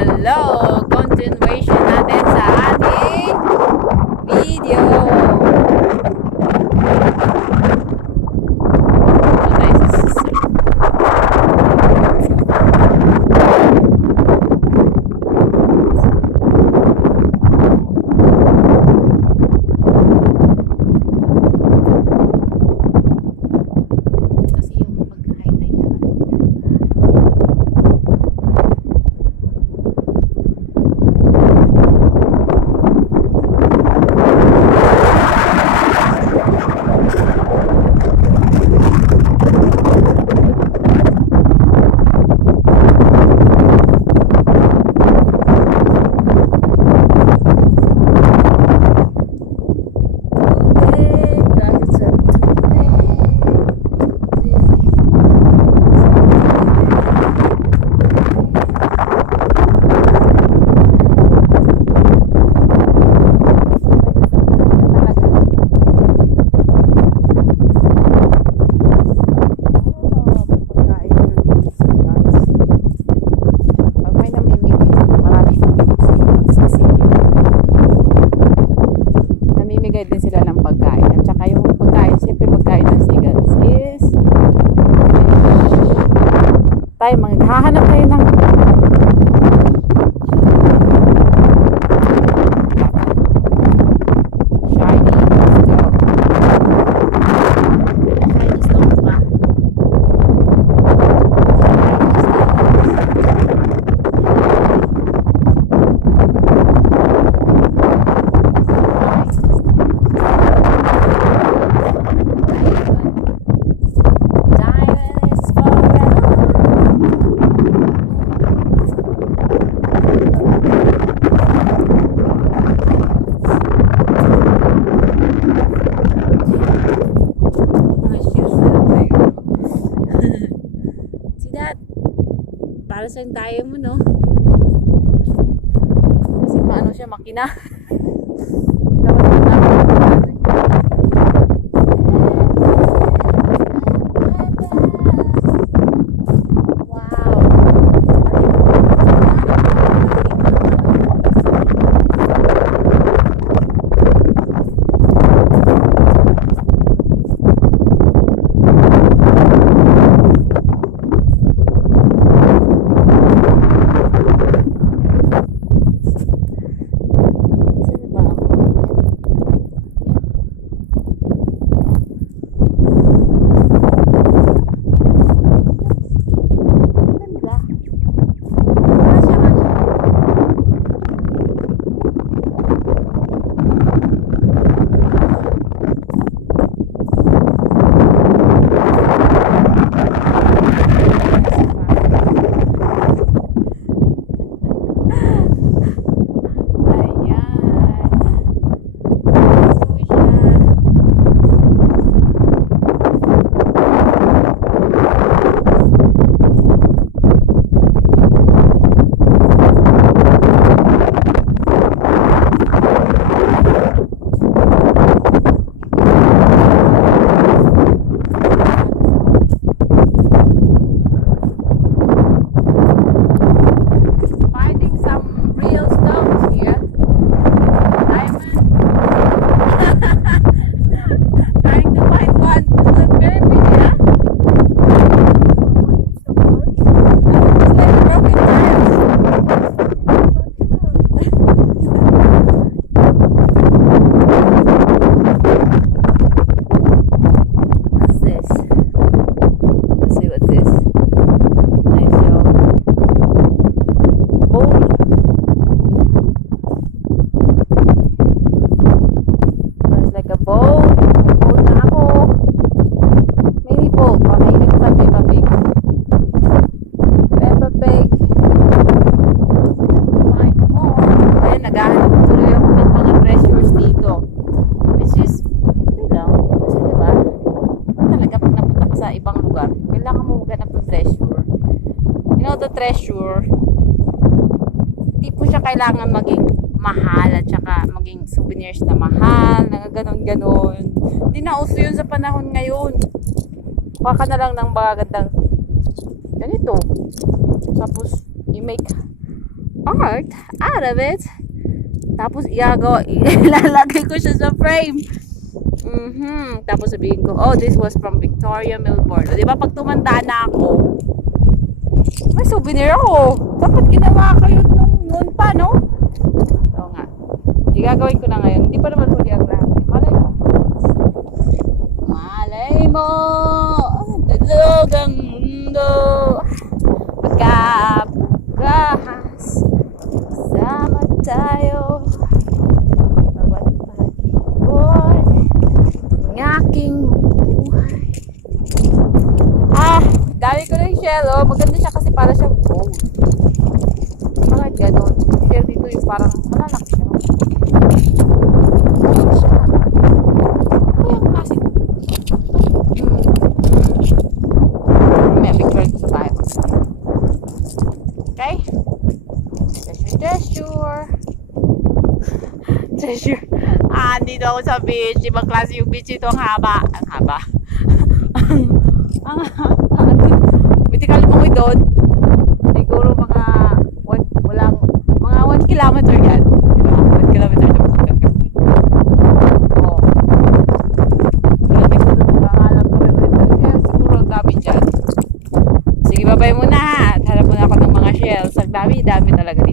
Hello! Continuation natin sa ating video. Ito tayo sa sister. Kasi yung pag-highlight niya din sila ng pagkain. At saka yung pagkain, siyempre pagkain ng seagulls is tayo, maghahanap tayo ng shiny stone. Shiny stones ba? Para sa yung tayo mo, no? Kasi maano siya, makina. Treasure, hindi po siya kailangan maging mahal at saka maging souvenirs na mahal, na ganon-ganon. Hindi na uso yun sa panahon ngayon. Kuha ka na lang ng mga gandang ganito. Tapos, you make art out of it. Tapos ilalagay ko siya sa frame. Tapos sabihin ko, oh, this was from Victoria, Melbourne. O, diba, pag tumanda na ako, may souvenir ako. Dapat ginawa kayo noon pa, no? Oo nga. Gagawin ko na ngayon. Hindi pa naman huli ang lahat. Malay mo. Malay mo. Tulog ang mundo. Pagkabukas. Sama tayo. Bawat pag-ibon. Ang aking buhay. Dami ko ng shell, oh. Maganda siya kasi para siyang gold. Bakit ganun? Shell dito yung parang malalaki siya. Bakit siya? Kaya ang klase ko. May picture ko sa bahay. Okay? Treasure. Treasure. Dito ako sa beach. Ibang klase yung beach ito. Ang haba. Ang haba. Vertical mo doon. Siguro mga 1 kilometer yan. Diba? 1 kilometer na po kasi. Oh. Lamig ko doon. Pangalan ko rin. Siguro ang dami dyan. Sige, babay muna ha. Hanap muna ako ng mga shells. Ang dami talaga dito.